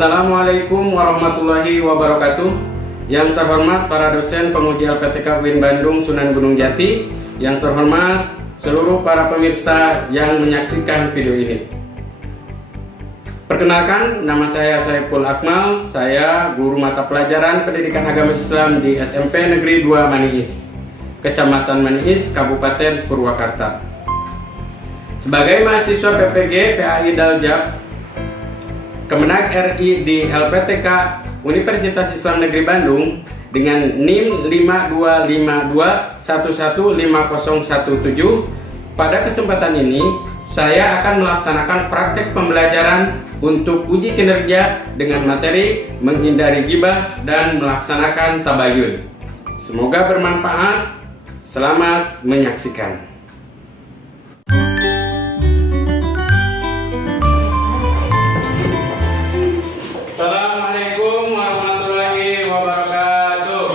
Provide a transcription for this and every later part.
Assalamualaikum warahmatullahi wabarakatuh. Yang terhormat para dosen penguji LPTK UIN Bandung Sunan Gunung Jati, yang terhormat seluruh para pemirsa yang menyaksikan video ini. Perkenalkan, nama saya Saiful Akmal. Saya guru mata pelajaran Pendidikan Agama Islam di SMP Negeri 2 Maniis, Kecamatan Maniis, Kabupaten Purwakarta. Sebagai mahasiswa PPG PAI Daljab Kemenag RI di LPTK Universitas Islam Negeri Bandung dengan NIM 5252115017. Pada kesempatan ini saya akan melaksanakan praktek pembelajaran untuk uji kinerja dengan materi menghindari gibah dan melaksanakan tabayun. Semoga bermanfaat. Selamat menyaksikan. Assalamualaikum warahmatullahi wabarakatuh.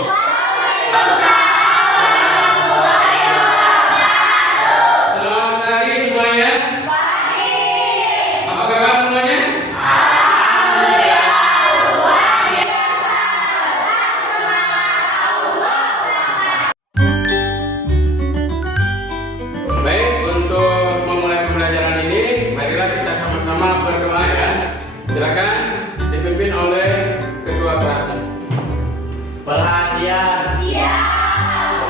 Selamat pagi semuanya. Apa kabar semuanya? Baik, untuk memulai pembelajaran ini, marilah kita sama-sama berdoa ya. Silakan dipimpin oleh ketua kelas. Perhatian,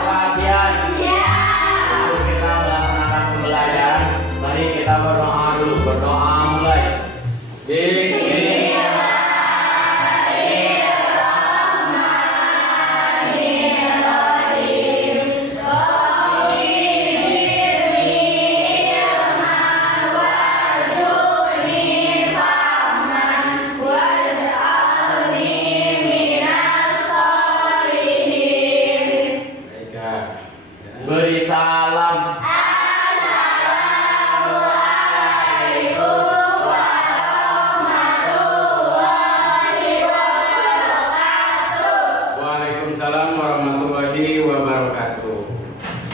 perhatian. Sebelum kita melaksanakan pembelajaran, mari kita berdoa dulu. Berdoa mulai. Beri salam. Waalaikumsalam warahmatullahi wabarakatuh.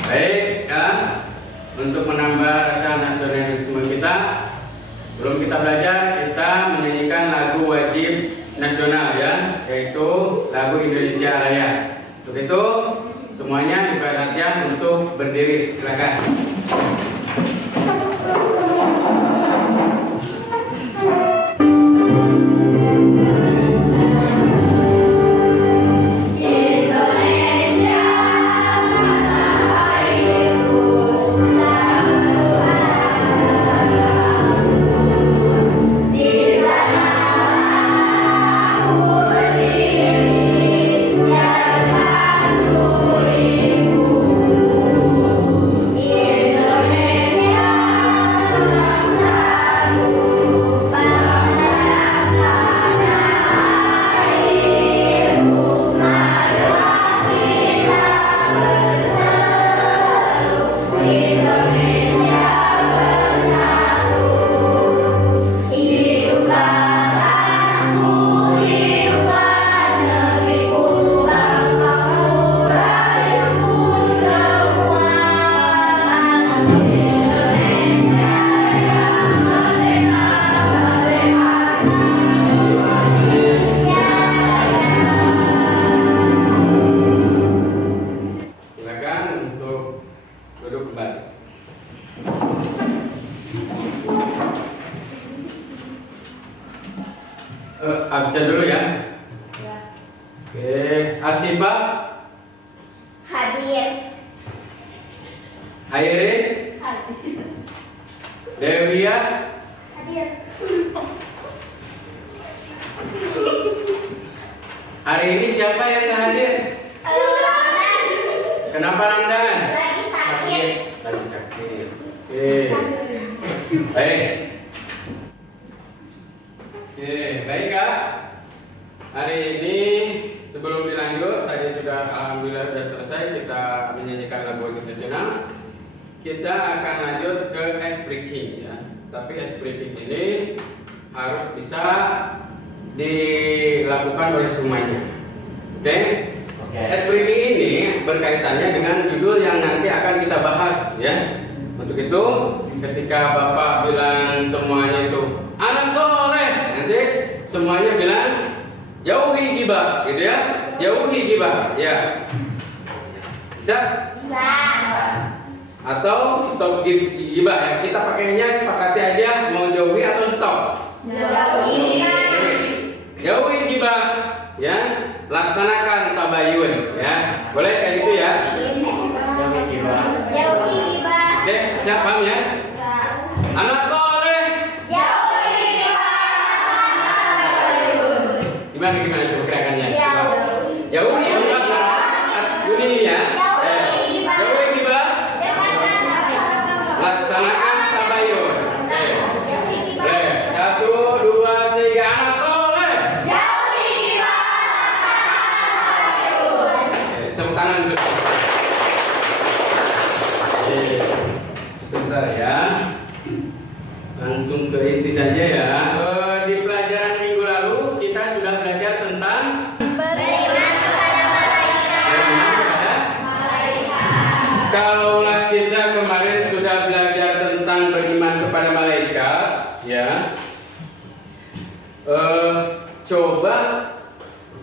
Baik ya, untuk menambah rasa nasionalisme kita, sebelum kita belajar, kita menyanyikan lagu wajib nasional ya, yaitu lagu Indonesia Raya. Untuk itu semuanya diperhatikan untuk berdiri, silakan. Absen dulu ya. Oke, Asibah Hadir. Airin, Devia, Hadir. hari ini siapa yang nggak hadir? Kenapa Ramdan? Lagi sakit. Lagi sakit. Oke. Baik. Oke, baik Kak. Hari ini sebelum dilanjut, tadi sudah alhamdulillah sudah selesai kita menyanyikan lagu internasional. Kita akan lanjut ke ice breaking ya. Tapi ice breaking ini harus bisa dilakukan oleh semuanya. Oke? Ice breaking ini berkaitannya dengan judul yang nanti akan kita bahas ya. Untuk itu, ketika Bapak bilang semuanya itu anak soleh, nanti semuanya bilang jauhi gibah, gitu ya. Jauhi gibah, ya. Bisa? Atau stop gibah ya. Kita pakainya sepakati aja mau jauhi atau stop. Jauhi gibah, ya. Laksanakan tabayun, ya. Boleh kayak gitu ya. Jauhi gibah. Oke, siap paham ya? Anak soleh. Gimana tuh gerakannya? Jauhi gibah. Bunyi ya. Jauhi gibah. Laksanakan tabayun. Oke. 1, 2, 3, anak soleh. Tepuk tangan dulu. Sebentar ya. Langsung ke inti saja ya. Di pelajaran minggu lalu kita sudah belajar tentang beriman kepada Kalaulah kita kemarin sudah belajar tentang beriman kepada malaikat, ya. Coba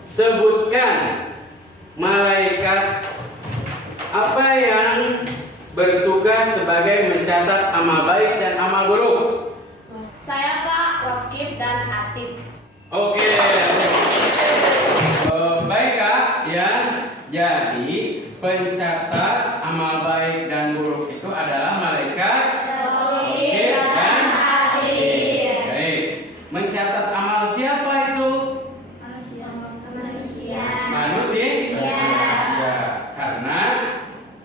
sebutkan malaikat apa yang bertugas sebagai mencatat amal baik dan amal buruk. Saya Pak, Rokib dan Atif. Oke. Baik Kak, ya. Jadi pencatat amal baik dan buruk itu adalah malaikat Rokib dan Atif. Baik. Mencatat amal siapa itu? Manusia. Ya, karena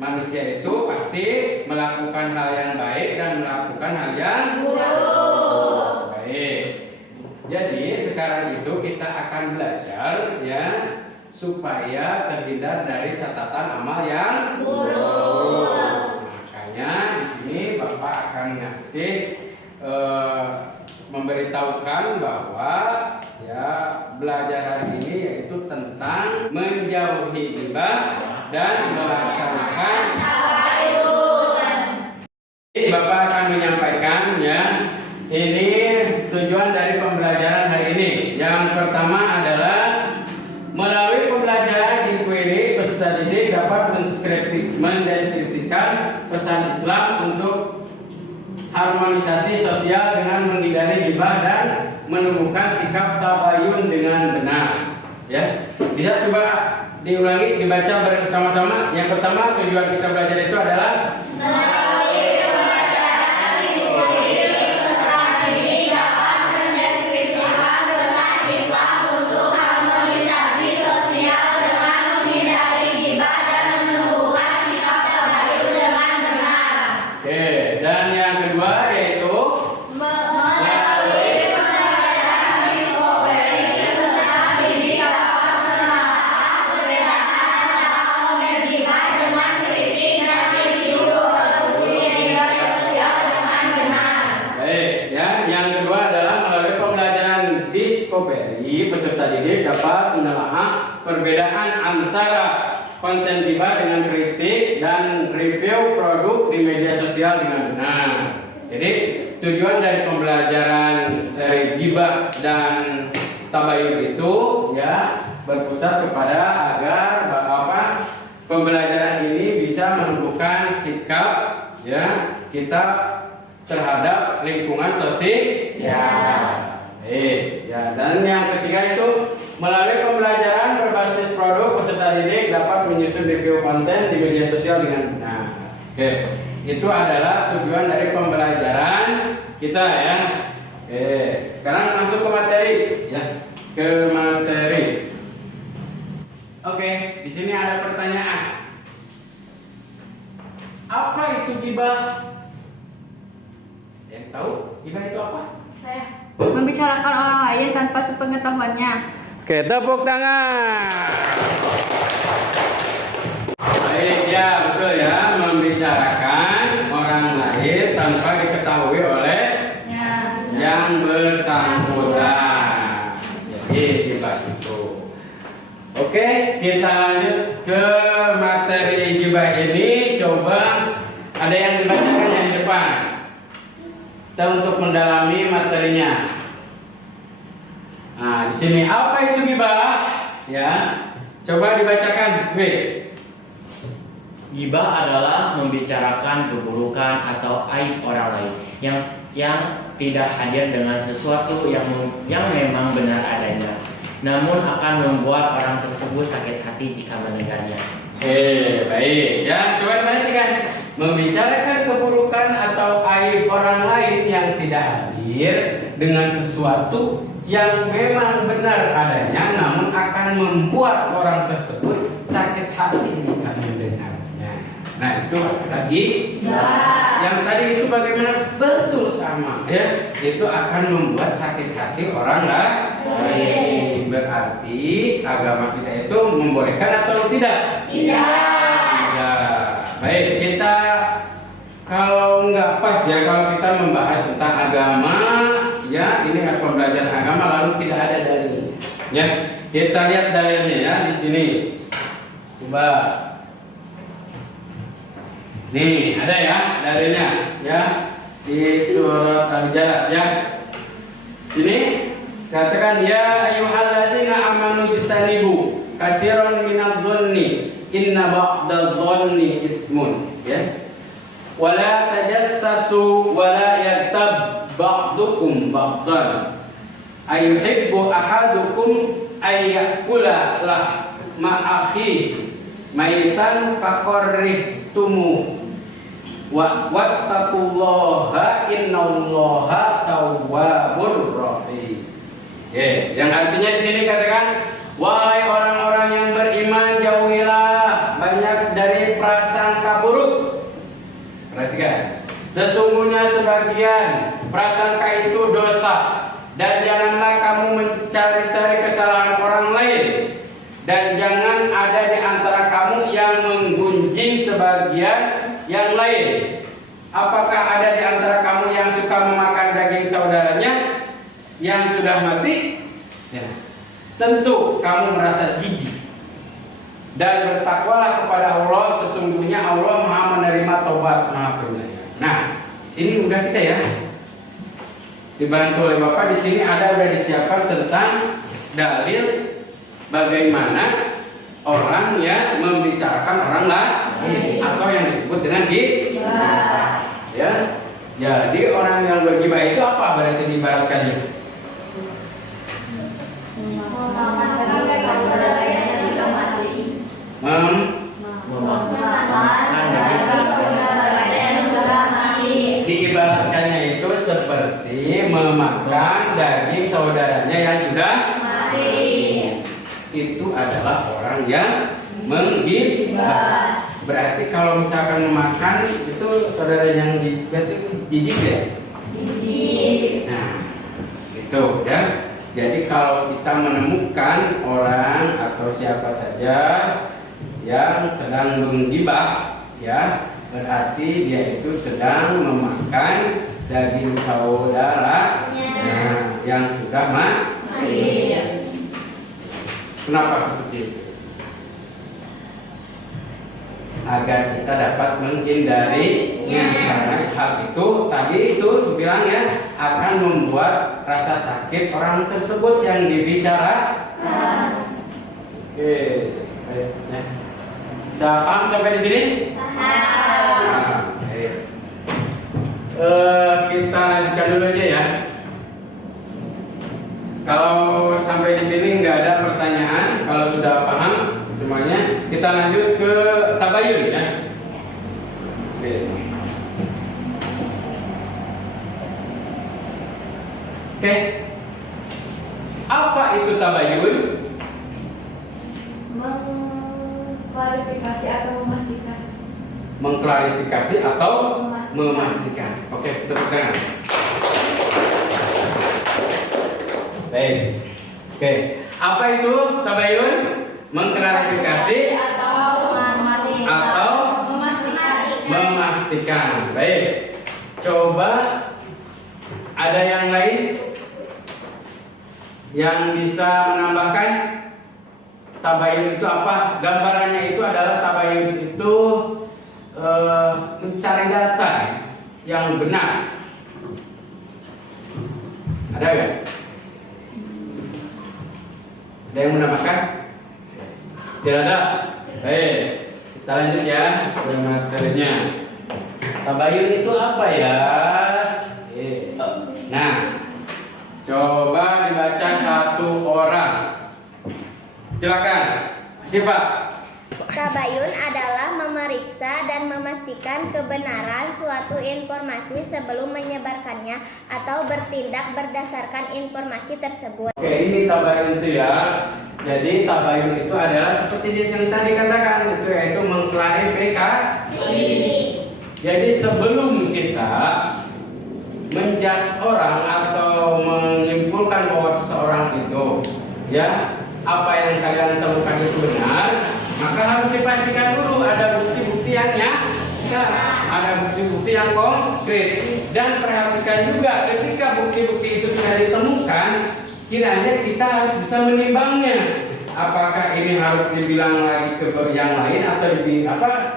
manusia itu pasti melakukan hal yang baik dan melakukan hal yang buruk. Baik. Jadi sekarang itu kita akan belajar ya supaya terhindar dari catatan amal yang buruk. Makanya di sini Bapak akan ngasih memberitahukan bahwa ya belajar hari ini yaitu tentang menjauhi gibah dan melaksanakan tabayun. Bapak akan menyampaikan ya ini tujuan dari pembelajaran hari ini. Yang pertama adalah melalui pembelajaran inquiry peserta didik dapat mendeskripsikan pesan Islam untuk harmonisasi sosial dengan menghindari gibah dan menemukan sikap tabayun dengan benar. Ya, bisa coba diulangi, dibaca bersama-sama. Yang pertama tujuan kita belajar itu adalah melalui pembelajaran inquiry peserta didik dapat mendeskripsikan pesan Islam untuk harmonisasi sosial dengan menghindari gibah dan menemukan sikap tabayun dengan benar. Oke, dan yang kedua yaitu melalui pembelajaran discovery peserta didik dapat menelaah perbedaan antara konten gibah dengan kritik dan review di media sosial dengan benar. Baik, ya. Yang kedua adalah melalui pembelajaran discovery peserta didik dapat menelaah perbedaan antara konten gibah dengan kritik dan review produk di media sosial dengan benar. Jadi tujuan dari pembelajaran dari gibah dan tabayun itu ya berpusat kepada agar pembelajaran ini bisa menumbuhkan sikap ya kita terhadap lingkungan sosial. Ya, dan yang ketiga itu melalui pembelajaran berbasis produk peserta didik dapat menyusun review konten di media sosial dengan benar. Oke, itu adalah tujuan dari pembelajaran kita ya. Oke, sekarang masuk ke materi ya. Ke materi. Oke, di sini ada pertanyaan. Apa itu gibah? Yang tahu gibah itu apa? Saya. Membicarakan orang lain tanpa sepengetahuannya. Oke, tepuk tangan. Baik, ya betul ya, membicarakan orang lain tanpa diketahui oleh yang bersangkutan. Jadi gibah itu. Oke, kita lanjut ke materi gibah ini. Coba ada yang dibacakan yang depan. Kita untuk mendalami materinya. Nah, di sini apa itu ghibah? Ya, coba dibacakan. Gibah adalah membicarakan keburukan atau aib orang lain yang tidak hadir dengan sesuatu yang memang benar adanya, namun akan membuat orang tersebut sakit hati jika mendengarnya. Baik. Ya, coba diperhatikan. Membicarakan keburukan atau aib orang lain yang tidak hadir dengan sesuatu yang memang benar adanya, namun akan membuat orang tersebut sakit hati jika mendengarnya. Nah, itu lagi. Yang tadi itu bagaimana? Betul sama. Ya, itu akan membuat sakit hati orang lain. Berarti agama kita itu membolehkan atau tidak? Tidak. Baik, kita kalau nggak pas ya kalau kita membahas tentang agama, ya ini pembelajaran agama lalu tidak ada dalilnya. Ya, kita lihat dalilnya ya di sini. Coba. Nih, ada ya dalilnya ya di surat Al-Jalad ya. Sini katakan ya ayyuhalladzina amanu jtanibu katsiran minadh-dhanni inna ba'dadh-dhanni itsmun ya. Wala tajassasu wala yaghtab ba'dukum ba'dhan ayuhibbu ahadukum ayyakula lahma akhihi maitan faqarrihtumu wa wattaqullaha innallaha tawwabur rahim. Yang artinya di sini katakan wahai orang-orang yang beriman jauhilah banyak dari prasangka buruk. Perhatikan, sesungguhnya sebagian prasangka itu dosa dan janganlah kamu mencari-cari kesalahan orang lain. Dan jangan ada di antara kamu yang menggunjing sebagian yang lain. Apakah ada di antara kamu yang suka memakan daging saudaranya yang sudah mati? Ya. Tentu kamu merasa jijik. Dan bertakwalah kepada Allah, sesungguhnya Allah Maha menerima tobat, Maha penyayang. Nah, sini udah kita ya. Dibantu oleh Bapak di sini udah disiapkan tentang dalil bagaimana orang yang membicarakan orang lain atau yang disebut dengan ghibah. Ya. Jadi orang yang berghibah itu apa berarti diibaratkannya? Diibaratkannya itu seperti memakan daging saudaranya yang sudah mati. Itu adalah orang yang menggibah. Berarti kalau misalkan memakan itu saudara yang digibah itu jijik ya? Jijik. Nah, itu ya. Jadi kalau kita menemukan orang atau siapa saja yang sedang menggibah, ya berarti dia itu sedang memakan daging saudara yang sudah mati. Kenapa seperti itu? Agar kita dapat menghindarinya. Karena hal itu tadi itu bilang ya akan membuat rasa sakit orang tersebut yang dibicarakan. Oke, baik ya. Bisa paham sampai di sini? Paham. Kita lanjutkan dulu aja ya. Kalau sampai di sini nggak ada pertanyaan, kalau sudah paham semuanya, kita lanjut ke tabayun ya. Oke. Apa itu tabayun? Mengklarifikasi atau memastikan. Mengklarifikasi atau memastikan. Oke, tepuk tangan. Baik. Oke. Apa itu tabayun? Mengklarifikasi atau memastikan. Baik. Coba ada yang lain yang bisa menambahkan tabayun itu apa? Gambarannya itu adalah tabayun itu mencari data yang benar. Ada nggak? Ada yang menambahkan? Tidak ada. Baik, kita lanjut ya ke materinya. Tabayun itu apa ya? Nah, coba dibaca satu orang. Silakan, Siapa? Tabayun adalah memeriksa dan memastikan kebenaran suatu informasi sebelum menyebarkannya atau bertindak berdasarkan informasi tersebut. Oke, ini tabayun itu ya. Jadi tabayun itu adalah seperti yang tadi katakan itu, yaitu mengklarifikasi. Jadi sebelum kita menjudge orang atau menyimpulkan bahwa seseorang itu ya apa yang kalian temukan itu benar, maka harus dipastikan dulu ada bukti-bukti yang ada bukti-bukti yang konkret. Dan perhatikan juga ketika bukti-bukti itu sudah ditemukan, kiranya kita harus bisa menimbangnya. Apakah ini harus dibilang lagi ke yang lain atau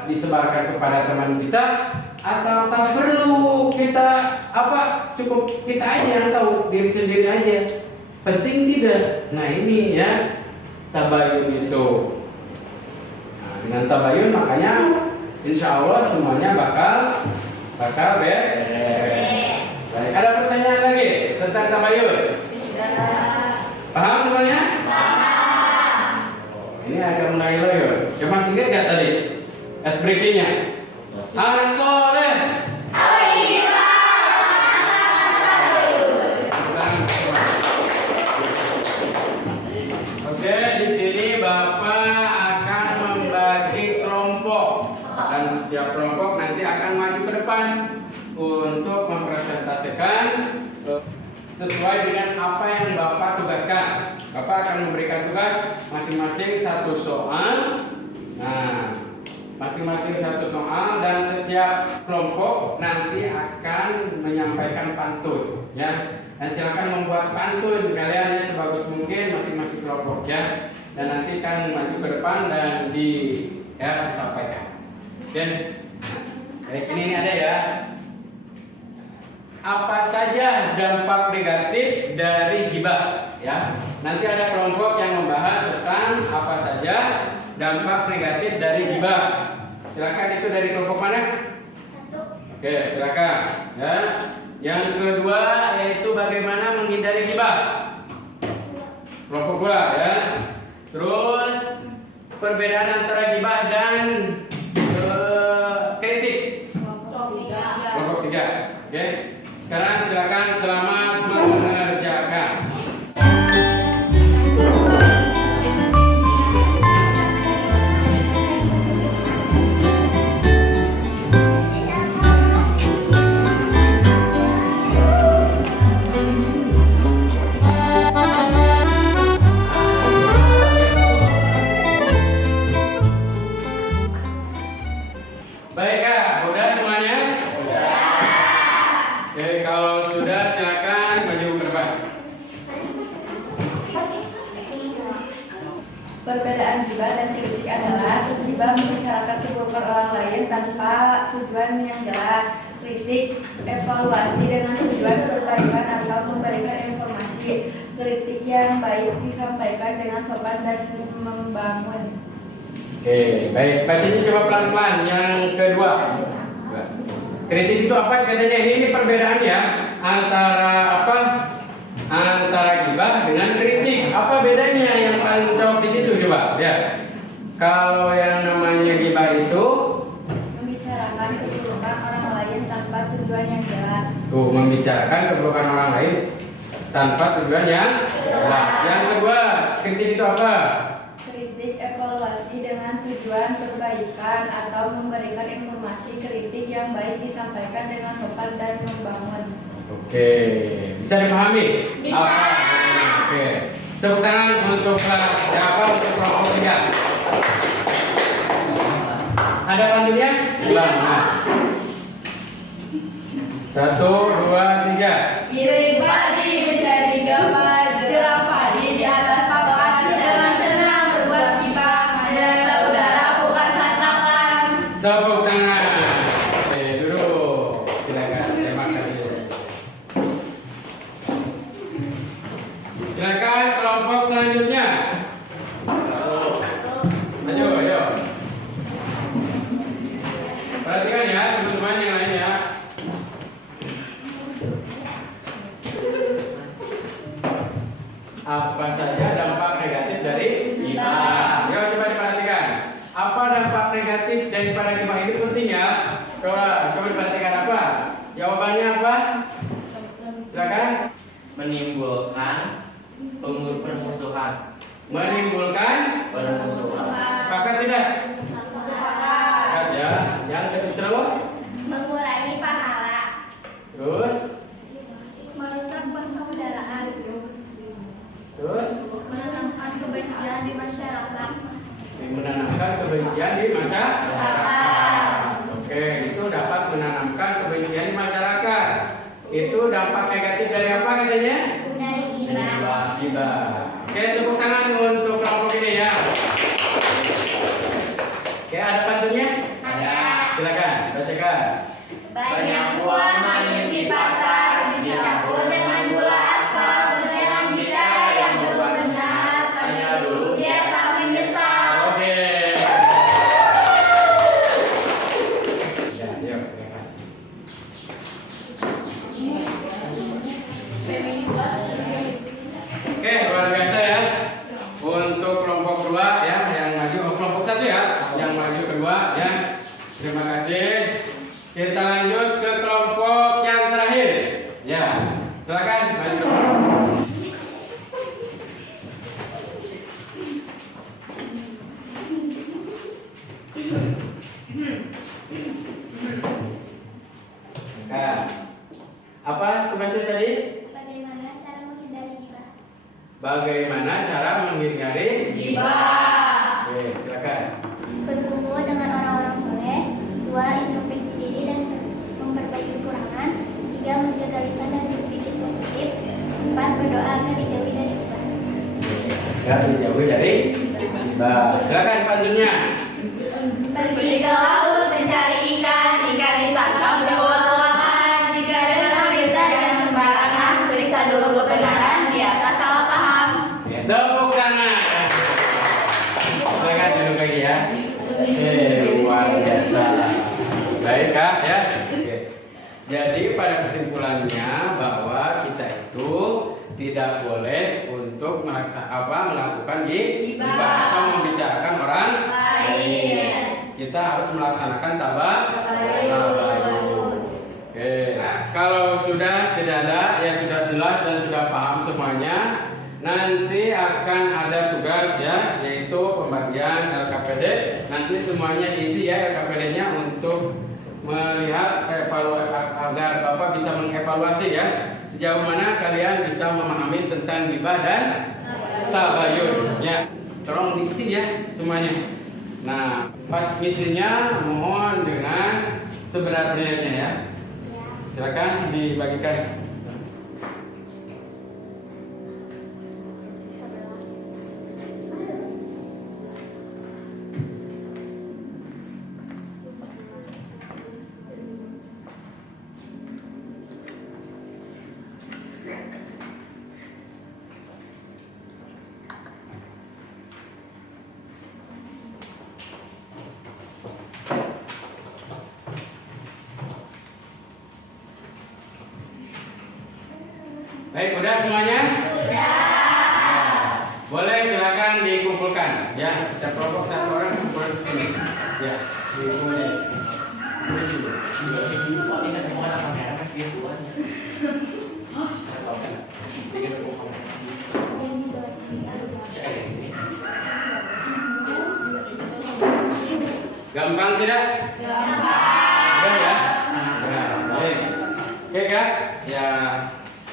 disebarkan kepada teman kita, atau tak perlu kita cukup kita aja yang tahu, diri sendiri aja, penting tidak. Nah ini ya tabayun itu. Nah, dengan tabayun makanya insya Allah semuanya bakal beres. Baik, ada pertanyaan lagi tentang tabayun? Paham semuanya? Ini agak mulai loyo. Coba masih ingat gak tadi ice breaking-nya? Anak soleh. Oke, di sini Bapak akan membagi kelompok dan setiap kelompok nanti akan maju ke depan untuk mempresentasikan sesuai dengan apa yang Bapak tugaskan. Bapak akan memberikan tugas masing-masing satu soal. Nah, masing-masing satu soal dan setiap kelompok nanti akan menyampaikan pantun, ya. Dan silakan membuat pantun kalian ya sebagus mungkin masing-masing kelompok ya. Dan nanti akan maju ke depan dan disampaikan. Oke. Baik, ini ada ya. Apa saja dampak negatif dari ghibah ya. Nanti ada kelompok yang membahas tentang apa saja dampak negatif dari ghibah. Silakan, itu dari kelompok mana? Oke, silakan ya. Yang kedua yaitu bagaimana menghindari ghibah. Kelompok 2 ya. Terus perbedaan antara ghibah dan kritik. Kelompok 3. Oke. Sekarang silakan, selamat mengerjakan. Baik Kak, udah semuanya? Oke, kalau sudah silakan maju ke depan. Perbedaan ghibah dan kritik adalah ghibah membicarakan keburukan orang lain tanpa tujuan yang jelas. Kritik evaluasi dengan tujuan perbaikan atau memberikan informasi. Kritik yang baik disampaikan dengan sopan dan membangun. Oke, baik. Bacanya coba pelan-pelan. Yang kedua. Kritik itu apa katanya? Ini perbedaan ya antara ghibah dengan kritik. Apa bedanya yang paling jawab di situ coba? Ya. Kalau yang namanya ghibah itu Membicarakan keburukan orang lain tanpa tujuan yang jelas. membicarakan keburukan orang lain tanpa tujuan yang jelas. Yang kedua, kritik itu apa? Kritik evaluasi dengan tujuan perbaikan atau memberikan informasi. Kritik yang baik disampaikan dengan sopan dan membangun. Oke, bisa dipahami? Bisa. Oke, tepuk tangan untuk kelompok 3. Ada pantunnya? Nah. 1, 2, 3. Giring padi menjadi gambar jelang padi di atas papan dengan senang berbuat ghibah pada saudara bukan santapan. Tepuk tangan. Oke, duduk. Silakan. Terima kasih. Silakan kelompok selanjutnya. menimbulkan permusuhan. Menimbulkan Permusuhan. sepakat tidak? Sepakat ya. Yang kedua Mengurangi pahala. terus Merusak persaudaraan. terus Menanamkan kebencian di masyarakat. menanamkan kebencian di masyarakat. Oke, itu dapat menanamkan kebencian di masyarakat. Itu dampak negatif dari apa katanya? Dari ghibah. Ghibah. Oke, tepuk tangan untuk kelompok ini ya. Oke, ada pantunnya? Ada. Silakan, bacakan. Banyak buah manis di pasar dicampur dengan gula asal dengan bicara yang belum benar. Tanya dulu biar tak menyesal. Oke. Ya, silakan. Oke, luar biasa ya. Untuk kelompok kedua ya, yang maju, kelompok satu ya, yang maju kedua ya. Terima kasih. Kita lanjut ke kelompok yang terakhir. Ya, silakan maju. Nah, apa tugasnya tadi? Bagaimana cara menghindari ghibah? Bagaimana cara menghindari Ghibah. Oke, silakan. Berkumpul dengan orang-orang soleh. 2. Introspeksi diri dan memperbaiki kekurangan. 3. Menjaga lisan dan berpikir positif. 4. Berdoa agar dijauhi dari ghibah. Ya, dijauhi dari silakan pantunnya. Pergi ke laut mencari ikan, ikan ditangkap dibawa ke makan. Jika dengar berita jangan sembarangan, periksa dulu kebenaran di atas salah paham. Ya, tepuk tangan. Silakan duduk lagi ya. Luar biasa. Baik kak ya. Oke. Jadi pada kesimpulannya bahwa kita itu tidak boleh untuk melakukan ghibah atau membicarakan orang lain. Kita harus melaksanakan tabayun. Oke. Kalau sudah tidak ada, ya sudah jelas dan sudah paham semuanya. Nanti akan ada tugas ya, yaitu pembagian LKPD. Nanti semuanya diisi ya LKPD-nya untuk melihat agar Bapak bisa mengevaluasi ya sejauh mana kalian bisa memahami tentang ghibah dan tabayun ya. Tolong diisi ya semuanya. Nah, pas misinya mohon dengan sebenar-benarnya ya. Silakan dibagikan. Baik, udah semuanya? Udah. Boleh silakan dikumpulkan. Ya, setiap kelompok satu orang kumpul di sini. Ya, dikumpulkan. Ini bukan apa merah, dia buahnya. Gampang tidak? Gampang. Udah ya? Ya, baik. Oke kak, ya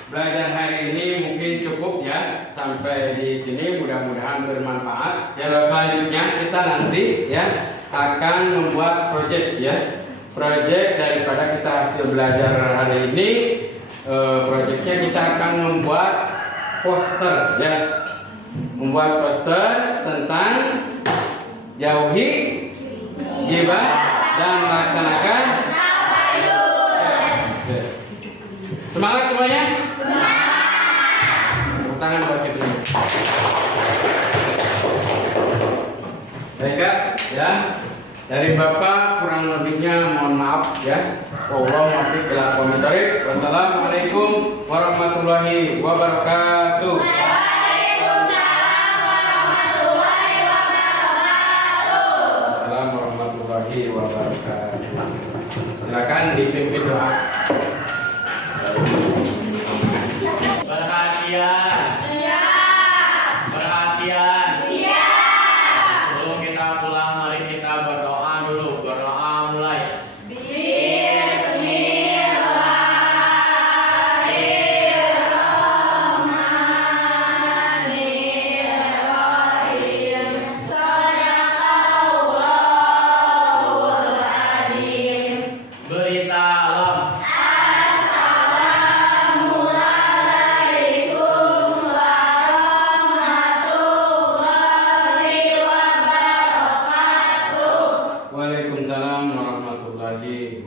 belajar hari ini mungkin cukup ya sampai di sini, mudah-mudahan bermanfaat. Ya, selanjutnya kita nanti ya akan membuat project ya. Project daripada kita hasil belajar hari ini, projectnya kita akan membuat poster ya, membuat poster tentang jauhi ghibah dan melaksanakan tabayun. Semangat semuanya. Tepuk tangan buat kita. Baik kak, ya dari Bapak kurang lebihnya mohon maaf ya. Wallahu muwaffiq ila aqwamit thoriq. Wassalamualaikum warahmatullahi wabarakatuh. Waalaikumsalam warahmatullahi wabarakatuh. Assalamualaikum warahmatullahi wabarakatuh. Silakan dipimpin doa. Berkat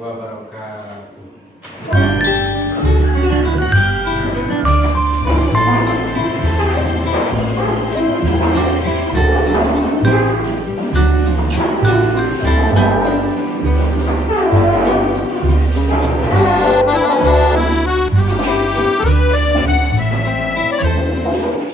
wabarakatuh.